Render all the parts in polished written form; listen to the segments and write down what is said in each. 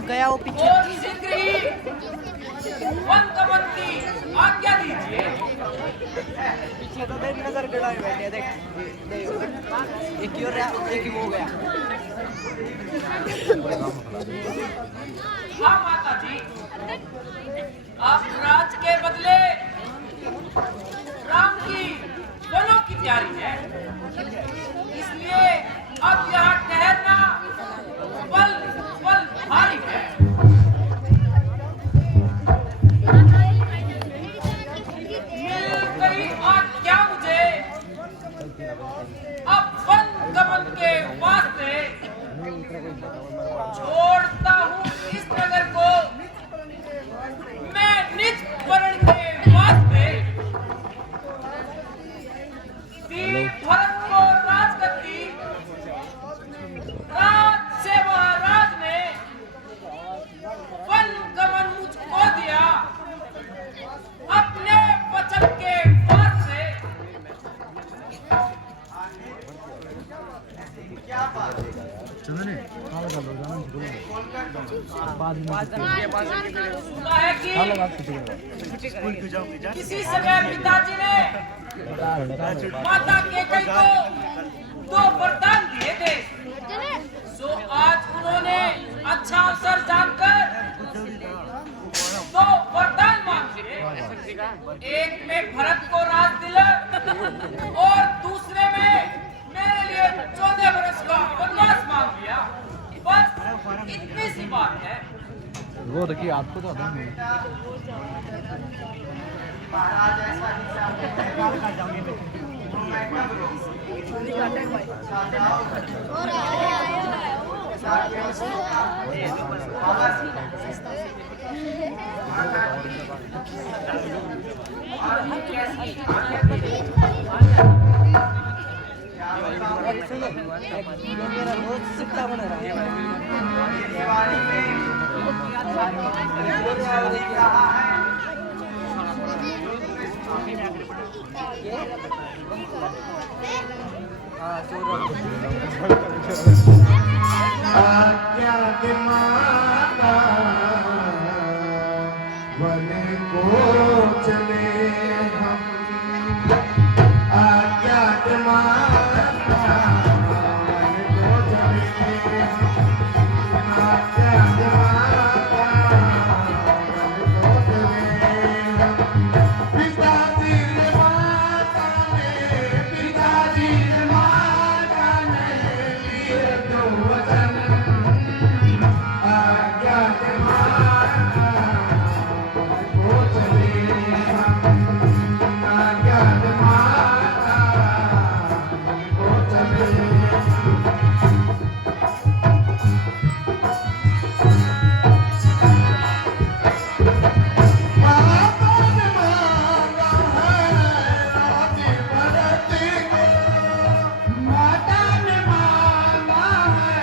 गया वो पीछे। और शीघ्र ही वन गमन की आज्ञा दीजिए। पीछे तो देख नजर गड़ा हुआ बैठे देख एक ही और एक ही वो हो गया। हाँ माता जी, आप राज के बदले राम की वनों की तैयारी है, इसलिए अब यहाँ ठहरना पल पल भारी है। मिल गई आज्ञा मुझे अब वन गमन के वास्ते। छोड़ता हूँ इस नगर को मैं निज वर्ण के वास्ते। वीर भरत को राजगद्दी राज से महाराज ने वन गमन मुझको दिया अपने वचन के वास्ते। किसी समय पिताजी ने माता केकई को 2 वरदान दिए थे, सो आज उन्होंने अच्छा अवसर जानकर 2 वरदान मांगे। एक में भरत को राज तिलक और दूसरे में मेरे लिए 14 वर्ष का वनवास मांग लिया। बस इतनी सी बात है। वो देखिए आपको तो आता नहीं। मेरा रोज सिक्का बना रहा है। आज्ञा के माता वन को चले हम। आज्ञा के माता वन को चले हम। आज्ञा के माता वन को चले हम। पिताजी ने माता ने लिए 2 वचन। आज्ञा के माता वन को चले हम। आज्ञा के माता वन को चले पापा ने मांगा है राज भरत को। माता ने मांगा है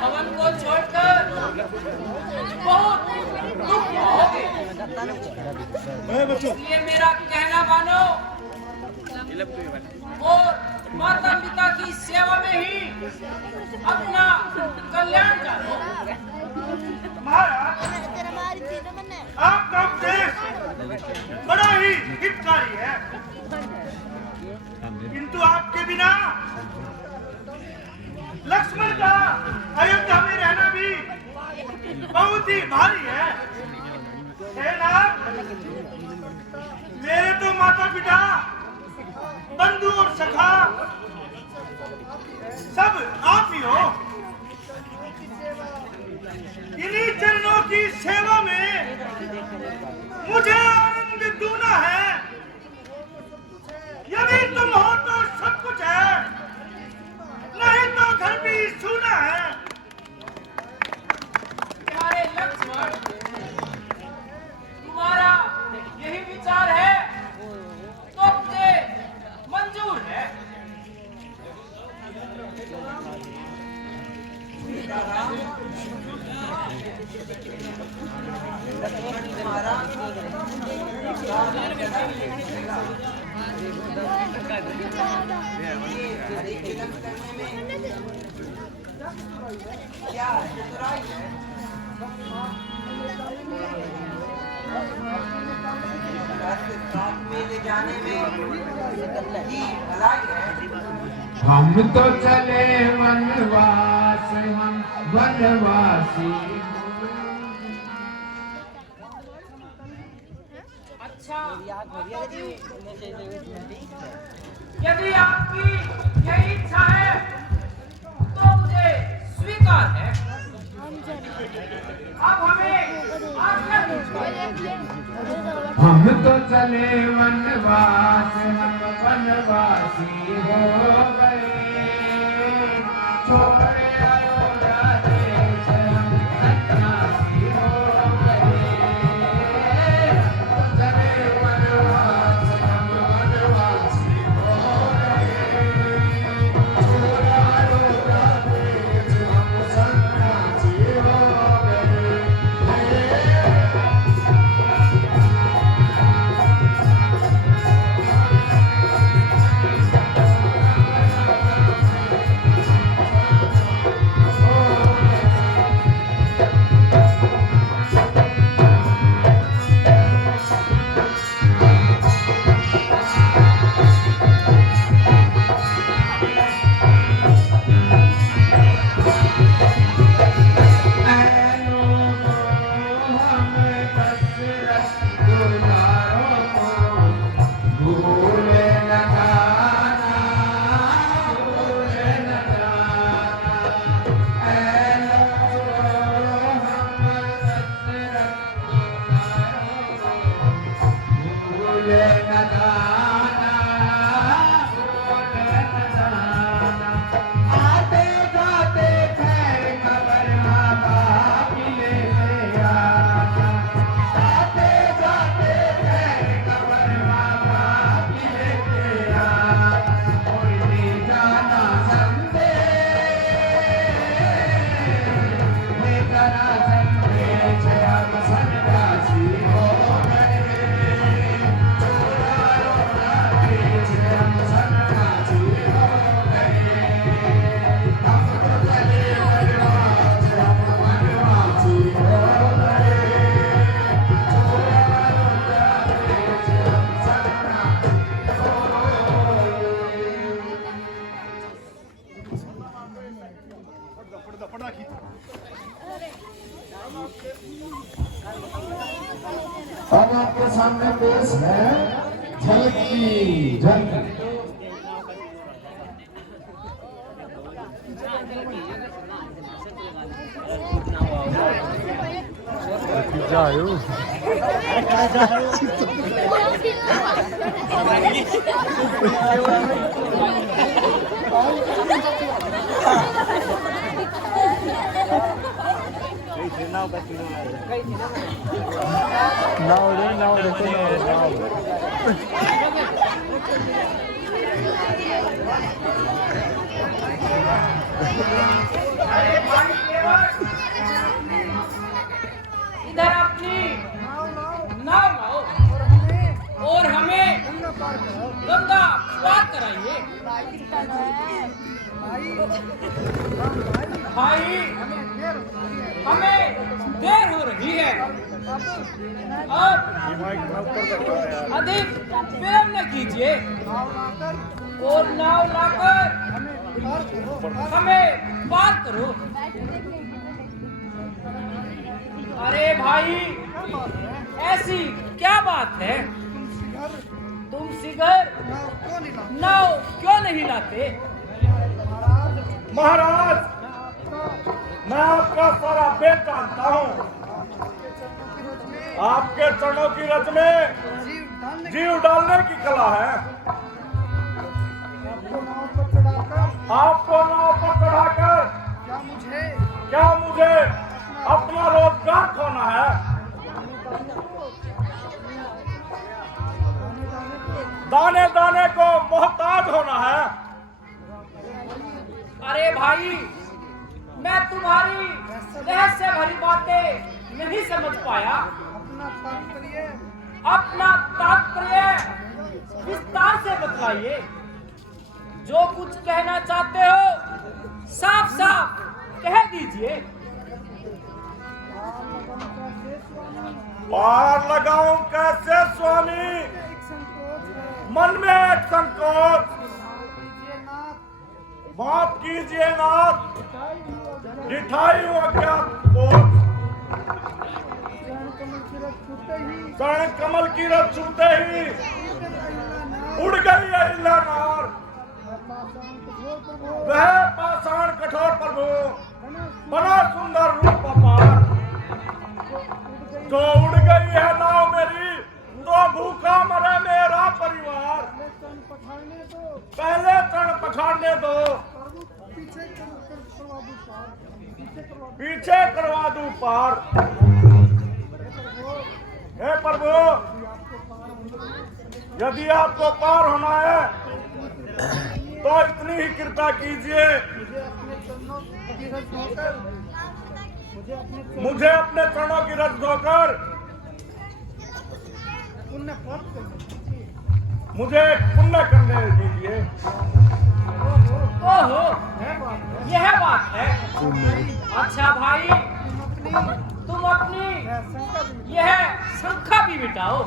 भवन को छोड़कर बहुत दुख होगे। इसलिए मेरा कहना मानो और माता पिता की सेवा में ही अपना कल्याण करो। महाराज, आपका उपदेश बड़ा ही हितकारी है, किंतु आपके बिना लक्ष्मण का अयोध्या में रहना भी बहुत ही भारी है। हे नाथ, मेरे तो माता पिता, बंधु और सखा सब आप ही हो। इन्हीं चरणों की सेवा में मुझे आनंद दूना है। यदि तुम हो तो सब कुछ है, नहीं तो घर भी सूना है। प्यारे लक्ष्मण, तुम्हारा यही विचार है तो मुझे मंजूर है। हम तो चले वनवास, हम वनवासी। अच्छा, यदि आपकी यही इच्छा है तो मुझे स्वीकार है। अब हमें आज्ञा दीजिए। हम तो चले वनवास, हम वनवासी हो गए। छोड़े अयोध्या देश, हम सन्यासी हो गए। चले वनवास, हम वनवासी हो गए। छोड़े अयोध्या देश, हम सन्यासी हो गए। अब आपके सामने पेश है झलकी झलकी। जायो now अरे अधिक प्रेम न कीजिए और नाव लाकर हमें पार करो। अरे भाई, ऐसी क्या बात है? तुम सिगर नाव क्यों नहीं लाते? महाराज, मैं आपका सारा भेद जानता हूँ। आपके चरणों की रज में जीव डालने की कला है। आपको नाव पर चढ़ाकर क्या मुझे अपना रोजगार खोना है? दाने दाने को मोहताज होना है। अरे भाई, मैं तुम्हारी रहस्य भरी बातें नहीं समझ पाया। अपना तात्पर्य विस्तार से बतलाइए। जो कुछ कहना चाहते हो साफ साफ कह दीजिए। पार लगाऊं कैसे स्वामी? मन में एक संकोच। माफ कीजिए नाथ, दिखाई हूँ अज्ञात कोच। चरण कमल की रत छूते ही उड़ गई अहिल्या नार। वह पाषाण कठोर प्रभु बड़ा सुंदर रूप अपार। जो उड़ गई है नाव मेरी, तो भूखा मरे मेरा परिवार। पहले चरण पछाड़ने दो, पीछे करवा दूं पार। हे प्रभु, यदि आपको पार होना है तो इतनी ही कृपा कीजिए, मुझे अपने चरणों की रज धोकर मुझे पुण्य करने दीजिए। ओहो, यह बात है। अच्छा भाई, तुम अपनी यह शंका भी मिटाओ।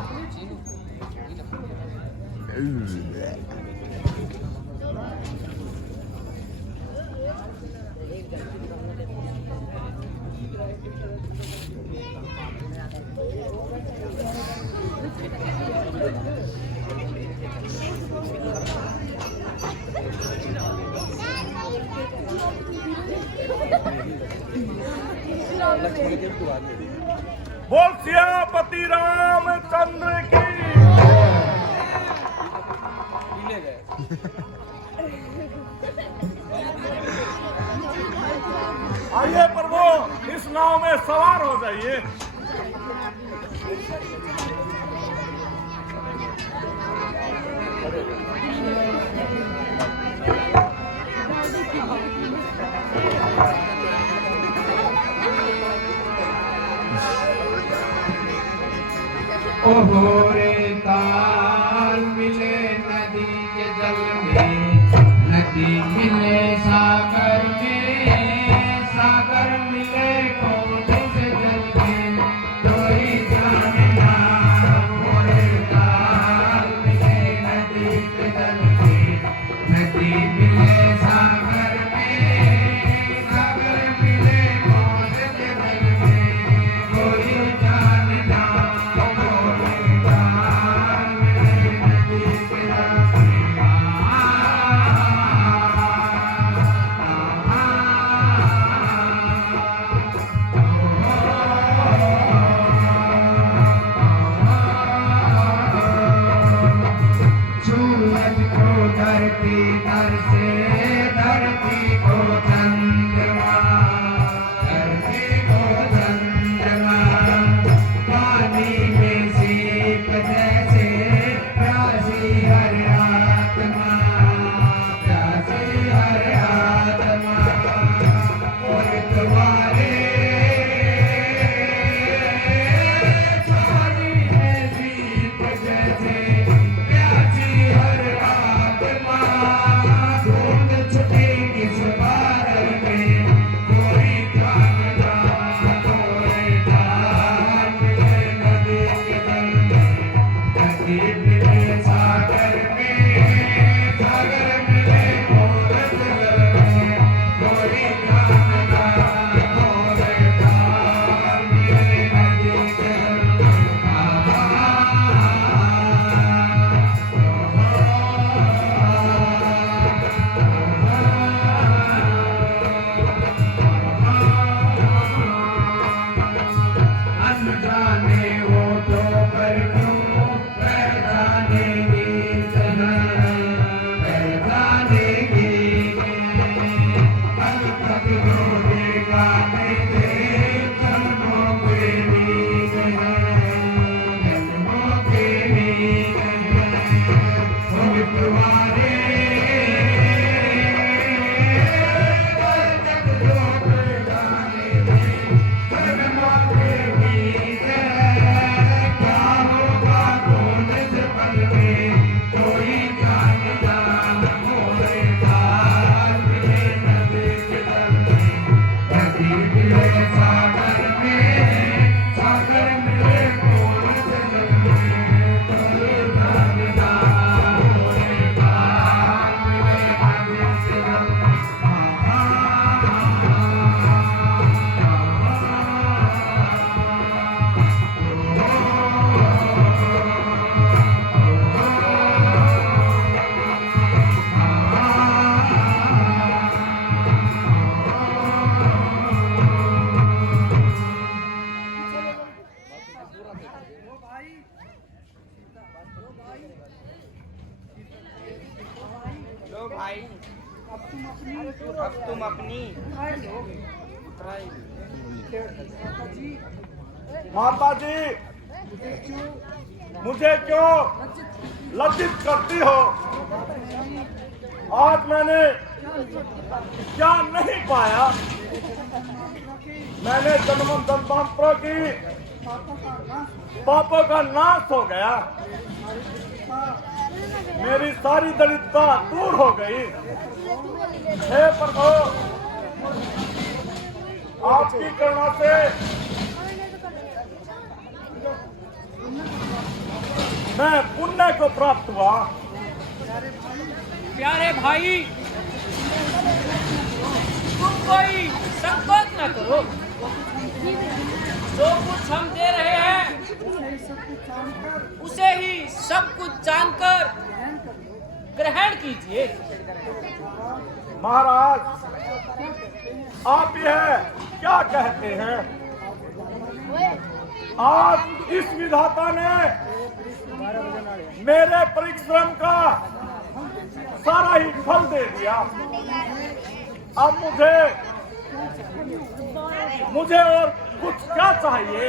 बोल सियापति रामचंद्र की। आइए प्रभु, इस नाव में सवार हो जाइए। ओहो रे ताल मिले नदी के जल में, नदी मिले सागर में, सागर मिले कौन से जल में, कोई जाने ना। ओरे ताल मिले नदी के जल में, नदी मिले सागर में, सागर मिले कौन से जल में, कोई जाने ना। माता जी, मुझे क्यों लज्जित करती हो? आज मैंने क्या नहीं पाया? मैंने जन्म जन्मांतरों की पापों का नाश हो गया। मेरी सारी दरिद्रता दूर हो गई। हे प्रभु, आपकी करुणा से मैं पुण्य को प्राप्त हुआ। प्यारे भाई, तुम कोई संकोच न करो। जो कुछ हम दे रहे हैं उसे ही सब कुछ जानकर ग्रहण कीजिए। महाराज, आप यह क्या कहते हैं? आज इस विधाता ने मेरे परिश्रम का सारा ही फल दे दिया। अब मुझे और कुछ क्या चाहिए?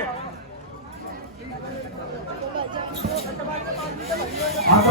आप